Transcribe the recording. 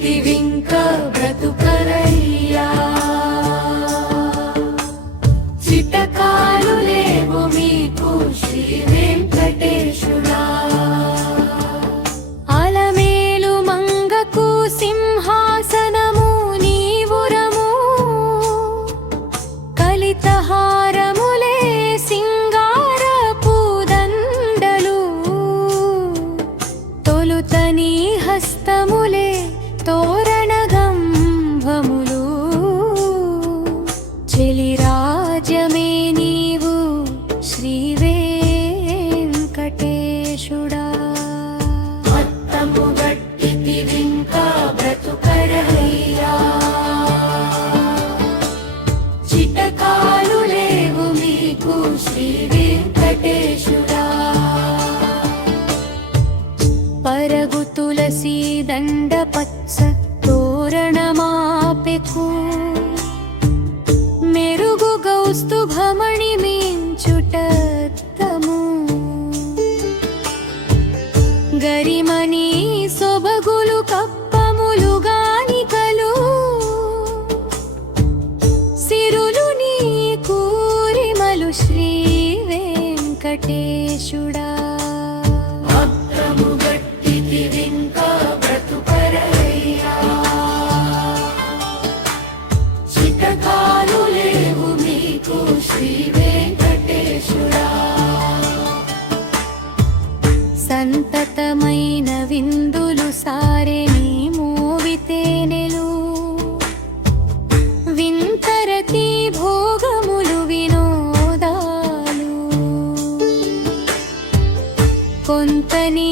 గట్టివింక బ్రతుకు చెలిరాజ్యమే నీవు శ్రీ వెంకటేశుడా అత్తము గట్టికి వింక బ్రతుకరయ్యా చిటకాలు లేవు మీకు శ్రీ వెంకటేశుడా పరగు తులసి దండ పచ్చ తోరణమాపెకు మెరుగు గౌస్తుభమణి మించుటత్తము గరిమణి సొబగులు కప్పములు గానికలు. సిరులు నీ కొంతనే